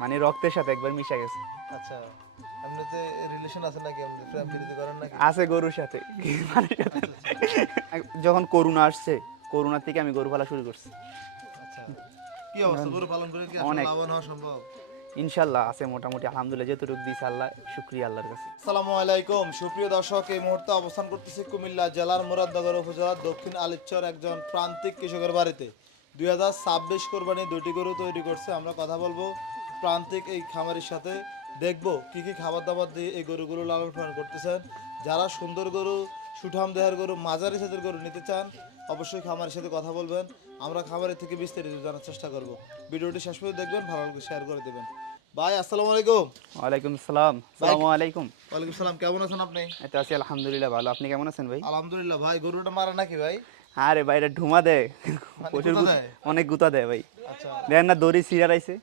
মানে রক্তের সাথে একবার মিশে গেছে। আচ্ছা, এমনিতে রিলেশন আছে নাকি, এমনি প্রেম প্রীতি করেন নাকি? আছে গরুর সাথে মানুষের সাথে। আচ্ছা আচ্ছা যখন করোনা আসছে, করোনা থেকে আমি গরু পালা শুরু করছি। আচ্ছা। কি অবস্থা, গরু পালন করে কি আসলে অনেক, লাভবান হওয়া সম্ভব? ইনশাল্লাহ আছে মোটামুটি, আলহামদুলিল্লাহ যতটুকু দিয়েছে আল্লাহ, শুক্রিয়া আল্লাহর কাছে। আসসালামু আলাইকুম সুপ্রিয় দর্শক, এই মুহূর্তে অবস্থান করতেছি কুমিল্লা জেলার মুরাদনগর উপজেলার দক্ষিণ আলিচর একজন প্রান্তিক কৃষকের বাড়িতে। 2026 কোরবানি দুটি গরু তৈরি করছে। আমরা কথা বলবো প্রান্তিক এই খামারের সাথে, দেখবো কি কি খাবার দাবার দিয়ে এই গরুগুলো লালন পালন করতেছেন। যারা সুন্দর গরু, সুঠাম দেহের গরু, মাঝারি সাইজের গরু নিতে চান, অবশ্যই খামারের সাথে কথা বলবেন। আমরা খামারের থেকে বিস্তারিত জানার চেষ্টা করব। ভিডিওটি শেষ পর্যন্ত দেখবেন, ভালো লাগলে শেয়ার করে দেবেন। ভাই আসসালামু আলাইকুম। ওয়ালাইকুম আসসালাম। ভাই, আসসালামু আলাইকুম। ওয়ালাইকুম সালাম, কেমন আছেন আপনি? এই তো আছি আলহামদুলিল্লাহ ভালো। আপনি কেমন আছেন ভাই? আলহামদুলিল্লাহ। ভাই গরুটা মারা নাকি ভাই? আরে ভাই এটা ঢুমা দেয়, মানে প্রচুর কোথা দেয়? অনেক গুতা দেয় ভাই। আচ্ছা দেখেন না দড়ি ছিঁড়া রাইছে।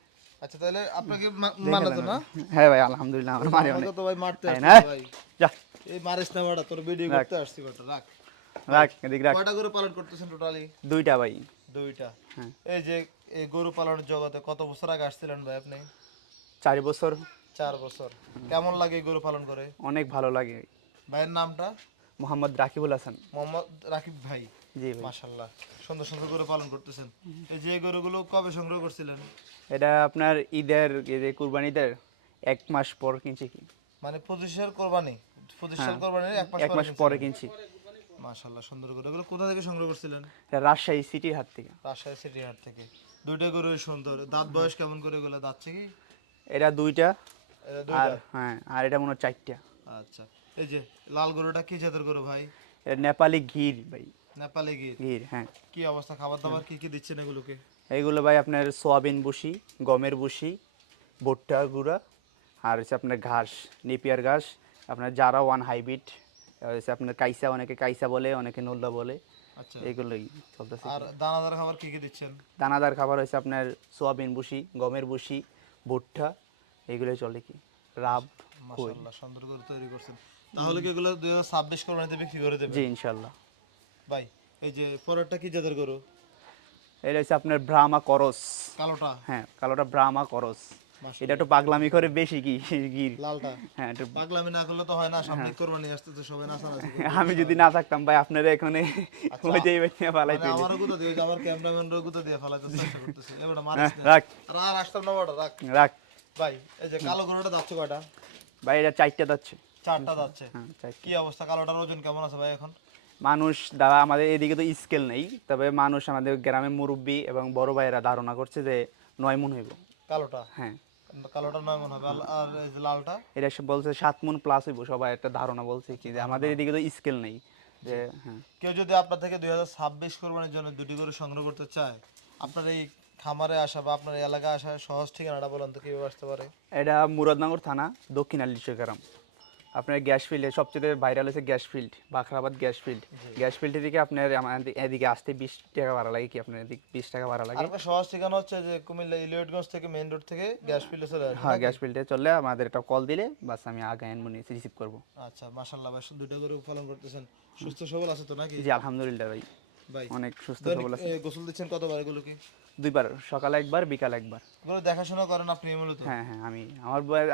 আচ্ছা, তাহলে আপনাকে দেখে মানে তো নেন না? ভাই। হ্যাঁ ভাই আলহামদুলিল্লাহ আমার মারে আমাকে অনেক। তো ভাই মারতে তাই আসছে না? না ভাই। যা এই মারিস না বেটা, তোর ভিডিও রাখ করতে আসছি বেটা, রাখ। ভাই রাখ এদিক রাখ। কয়টা গরু পালন করতেছেন টোটালি? দুইটা ভাই। দুইটা। হ্যাঁ এই যে এই গরু পালনের জগতে কত বছর আগে আসছিলেন ভাই আপনি? 4 বছর। 4 বছর। কেমন লাগে এই গরু পালন করে? অনেক ভালো লাগে। ভাইয়ের নামটা? মোহাম্মদ রাকিবুল হাসান। মোহাম্মদ রাকিব ভাই। জি ভাই। মাশাআল্লাহ, সুন্দর সুন্দর গরু পালন করতেছেন। এই যে গরুগুলো কবে সংগ্রহ করছিলেন? এটা আপনার ঈদের, এই যে কুরবানিদের 1 মাস পর কিনছি কি। মানে 25-এর কোরবানি, 25-এর হ্যাঁ কোরবানির 1 মাস 1 মাস পরে পরে কিনছিলেন? কিনছি। মাশাআল্লাহ, সুন্দর গরু। এগুলো কোথা থেকে সংগ্রহ করছিলেন? এটা রাজশাহী সিটির হাট থেকে। রাজশাহী সিটি হাট থেকে। দুইটা গরুই সুন্দর। দাঁত বয়স কেমন করে এগুলো, দাঁতছে কি? এটা দুইটা। এটা আর দুইটা। হ্যাঁ, আর এটা মনে হয় 4টা। আচ্ছা। এই যে লাল গরুটা কি জাতের গরু ভাই? এটা নেপালি গির ভাই। নেপালি গির। গির হ্যাঁ। কি অবস্থা, খাবার দাবার কি কি দিচ্ছেন এগুলোকে? এইগুলো ভাই আপনার সোয়াবিন ভুসি, গমের ভুসি, ভুট্টা গুঁড়া, আর হচ্ছে আপনার ঘাস, নেপিয়ার ঘাস, আপনার জারা ওয়ান হাইব্রিড, আর হচ্ছে আপনার কাইসা, অনেকে কাইসা বলে, অনেকে নোল্লা বলে। আচ্ছা। এইগুলোই চলতেছে। আর দানাদার খাবার কি কি দিচ্ছেন? দানাদার খাবার হচ্ছে আপনার সোয়াবিন ভুসি, গমের ভুসি, ভুট্টা, এইগুলোই চলে কি রাব কই। মাশাআল্লাহ, সুন্দর গরু তৈরি করছেন। তাহলে কি এগুলো 2026 কোরবানিতে বিক্রি করে জি দেবেন? ইনশাল্লাহ। ভাই এই যে পরেরটা কি জাতের গরু? এটা হচ্ছে আপনার ব্রাহ্মা করস। কালোটা? হ্যাঁ কালোটা ব্রাহ্মা করস। এটা মাশাআল্লাহ। একটু পাগলামি করে বেশি কি গির। লালটা? হ্যাঁ একটু। পাগলামি না করলে তো হয় না, সামনে কোরবানি আসতে তো সবাই নাচানাচি করবে আমি যদি ইনশাআল্লাহ। না থাকতাম ভাই আপনারা এখানে আচ্ছা, ওই যে ফালাই মানে তৈলি। আমারও গুঁতো দিয়ে, ওই যে আমার ক্যামেরাম্যানরও গুঁতো দিয়ে ফালাইতে চেষ্টা করতেছে। এবার মারিস না। রাখ আর আসতাম না বেটা, রাখ। রাখ। ভাই এই যে কালো গরুটা যাচ্ছে কয়টা? ভাই এটা 4টা যাচ্ছে। 4টা যাচ্ছে। হ্যাঁ 4টা। কি অবস্থা, কালোটার ওজন কেমন আছে ভাই এখন? মানুষ দ্বারা আমাদের এদিকে তো স্কেল নেই, তবে মানুষ আমাদের গ্রামের মুরব্বী এবং বড় ভাইয়েরা ধারণা করছে যে 9 মণ হইব। কালোটা? হ্যাঁ কালোটা 9 মণ হবে। আর এই যে লালটা? এটা সব বলছে 7 মণ প্লাস হইব, সবাই একটা ধারণা বলছে কি যে আমাদের এদিকে তো স্কেল নেই যে। হ্যাঁ কেউ যদি আপনার থেকে 2026 কোরবানির জন্য দুটি গরু সংগ্রহ করতে চায়, আপনার এই খামারে আসা বা আপনার এই এলাকায় আসা সহজ ঠিকানাটা বলেন তো, কিভাবে আসতে পারে? এটা মুরাদনগর থানা, দক্ষিণ আলিশা গ্রাম। আপনার গ্যাস ফিল্ডে সবচেয়ে ভাইরাল হচ্ছে gas field, Bakhrabad gas field. Gas field থেকে আপনার আমাদের এদিকে আসতে 20 টাকা ভাড়া লাগে কি, আপনার এদিকে 20 টাকা ভাড়া লাগে। আর একটা সহজ ঠিকানা হচ্ছে যে কুমিল্লা ইলিয়টগঞ্জ থেকে মেইন রোড থেকে গ্যাস ফিল্ডে চলে আসবে হ্যাঁ নাকি? গ্যাস ফিল্ডে চললে আমাদের একটা কল দিলে বাস আমি আগে আনবো, নিয়ে রিসিভ করবো। আচ্ছা, মাশাআল্লাহ ভাই, দুইটা গরু পালন করতেছেন, সুস্থ সবল আছে তো নাকি? জি আলহামদুলিল্লাহ ভাই, ভাই অনেক সুস্থ দৈনিক সবল আছে। গোসল দিচ্ছেন কতবার এগুলোকে? 2বার, সকালে 1বার, বিকালে 1বার। এগুলো দেখাশোনা করেন আপনি মূলত? হ্যাঁ হ্যাঁ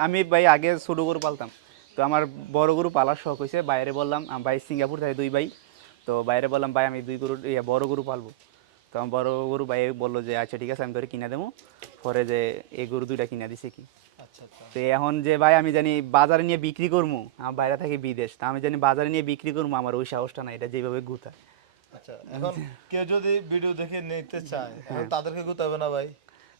আমি ভাই আগে ছোটো গরু পালতাম, তো আমার বড় গরু পালার শখ হয়েছে। বাইরে বললাম ভাই সিঙ্গাপুর থাকে 2 ভাই, তো বাইরে বললাম ভাই আমি 2 গরু বড় গরু পালবো। তো আমার বড় গরু ভাই বললো যে আচ্ছা ঠিক আছে আমি তোরে কিনা দেবো। পরে যে এই গরু 2টা কিনা দিছে কি। আচ্ছা আচ্ছা তো এখন যে ভাই আমি জানি বাজারে নিয়ে বিক্রি করবো, আমার বাইরে থাকে বিদেশ, তা আমি জানি বাজারে নিয়ে বিক্রি করবো, আমার ওই সাহসটা না, এটা যেভাবে গুতা। আচ্ছা। এখন কেউ যদি ভিডিও দেখে নিতে চায়, এখন তাদেরকে গুতাবে না ভাই?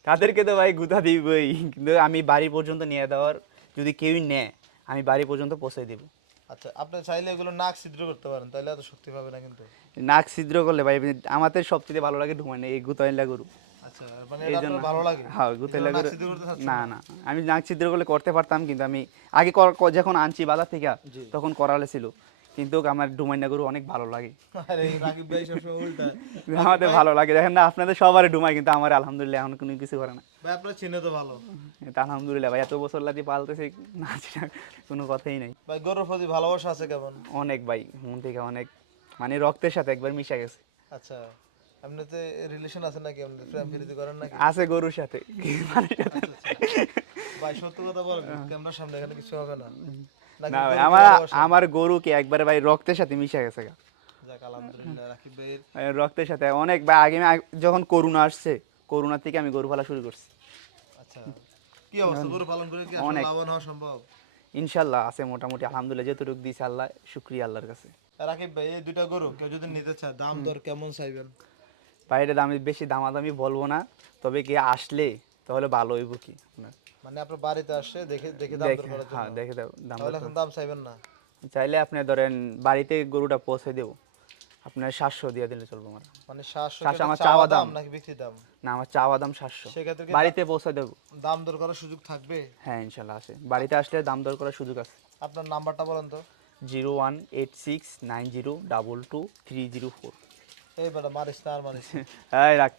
তাদেরকে তো ভাই গুতা দিবই, কিন্তু আমি বাড়ি পর্যন্ত নিয়ে দেওয়ার, যদি কেউই নেয় আমি বাড়ি পর্যন্ত পৌঁছে দিব। আচ্ছা, আপনি চাইলে এগুলো নাক ছিদ্র করতে পারেন, তাইলে এত শক্তি পাবে না কিন্তু। নাক ছিদ্র করলে ভাই আমাদের সবচেয়ে ভালো লাগে ঢুমাই না এই গুতাইলা গরু। আচ্ছা, মানে এই এটা জন্য আপনার ভালো লাগে? হ্যাঁ এই জন্য গুতাইলা নাক গরু। ছিদ্র করতে চাচ্ছেন না না? না, আমি নাক ছিদ্র করলে করতে পারতাম, কিন্তু আমি আগে যখন আনছি বাজার থেকে জি। তখন করালে ছিল, কিন্তু আমার ডুমাইনা গরু অনেক ভালো লাগে। আরে রাকিব ভাই সবসময় উল্টা। রাকিব আমাদের ভাই, ভালো লাগে, দেখেন না আপনাদের সবারই ডুমাই, কিন্তু আমার আলহামদুলিল্লাহ এখন কোনো কিছু করে না। ভাই আপনার চিনে তো ভালো। এটা আলহামদুলিল্লাহ ভাই, এত বছর লাগি পালতেছি, না ছিল কোনো কথাই নাই। ভাই গরুর প্রতি ভালোবাসা আছে কেমন? অনেক ভাই, মন থেকে অনেক, মানে রক্তের সাথে একবার মিশে গেছে। আচ্ছা, এমনিতে রিলেশন আছে নাকি, এমনি প্রেম প্রীতি করেন নাকি? আছে গরুর সাথে, মানুষের সাথে। আচ্ছা আচ্ছা। ভাই সত্য কথা বলেন, ক্যামেরার সামনে এখানে কিছু হবে না নাকি না ভাই, গরুকে আমার ভালোবাসেন? আমার গরুকে একবারে ভাই রক্তের সাথে মিশে গেছে গা। যাক আলহামদুলিল্লাহ, রাকিব ভাইয়ের রক্তের সাথে অনেক ভাই আগে যখন করোনা আসছে, করোনা থেকে আমি গরু পালা শুরু করছি। আচ্ছা কি অবস্থা, গরু পালন করে কি আসলে অনেক। লাভবান হওয়া সম্ভব? ইনশাল্লাহ আছে মোটামুটি, আলহামদুলিল্লাহ যেটুকু দিয়েছে আল্লাহ, শুক্রিয়া আল্লাহর কাছে। রাকিব ভাই এই দুইটা গরু কেউ যদি নিতে চায় দাম দর কেমন চাইবেন? বাইরে দামি বেশি দামাদামি বলবো না, তবে কি আসলে তাহলে ভালো হইব কি আপনার। মানে আপনার বাড়িতে আসে দেখে দেখে দাম দর করার হ্যাঁ জন্য, দেখে দাম তাহলে এখন দাম চাইবেন না? চাইলে আপনি ধরেন বাড়িতে গরুটা পৌঁছে দেবো, আপনার 700 দিয়ে দিলে চলবো আমার। মানে 700 700 আমার চাওয়া চাওয়া দাম দাম। নাকি বিক্রি দাম? না, আমার চাওয়া দাম 700, সেক্ষেত্রে কি বাড়িতে পৌঁছে দেবো। দাম দর করার সুযোগ থাকবে? হ্যাঁ ইনশাল্লাহ আছে, বাড়িতে আসলে দাম দর করার সুযোগ আছে। আপনার নাম্বারটা বলেন তো। 01869022304। এই বেটা মারিস না আর মারিস না। এই রাখ,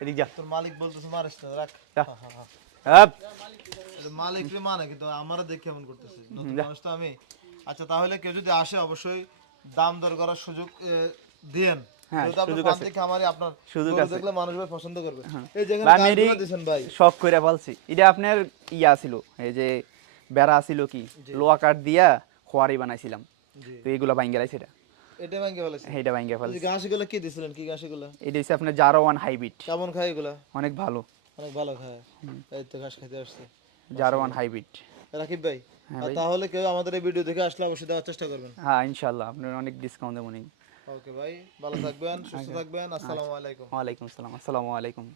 এদিক যা। তোর মালিক বলতেছে মারিস না, রাখ। যা। হ্যাঁ, হ্যাঁ, হ্যাঁ। আপ। এটা মালিক রে মানে কিন্তু আমারও দেখে এমন করতেছে, নতুন মানুষ তো আমি। আচ্ছা তাহলে কেউ যদি আসে অবশ্যই দাম দর করার সুযোগ দিয়েন। হ্যাঁ, যেহেতু আপনি সুযোগ আছে। প্রান্তিক খামারি, আপনার সুযোগ গরু আছে। দেখলে মানুষ ভাই পছন্দ করবে। এই যেখানে ভাই আমি গাছগুলো এটি দিয়েছেন ভাই, শখ করে ফেলছি, এটা আপনার ইয়া ছিল, এই যে বেড়া ছিল কি লোহা কাঠ দিয়া খোয়ারি বানাইছিলাম, জি তো এইগুলা ভাঙ্গে রাখছি এটা। এটা ভাঙ্গে ফেলেছে। এইটা ভাঙ্গে এই ফেলছি। যে ঘাসগুলো কি দিছিলেন, কি ঘাসগুলো? এটা হচ্ছে আপনার জারোয়ান হাইব্রিড, কেমন খায় এগুলা? অনেক ভালো। অনেক ভালো খায়। এই তো ঘাস খাইতে আসছে জারোয়ান হাইব্রিড। রাকিব ভাই। হ্যাঁ আর ভাই। তাহলে কেউ আমাদের এই ভিডিও দেখে আসলে অবশ্যই দেওয়ার চেষ্টা করবেন। হ্যাঁ ইনশাল্লাহ আপনার অনেক ডিসকাউন্ট দেবো নি। ওকে ভাই, ভালো থাকবেন, সুস্থ থাকবেন। আসসালামু আলাইকুম। ওয়ালাইকুম আসসালাম, আসসালামু আলাইকুম।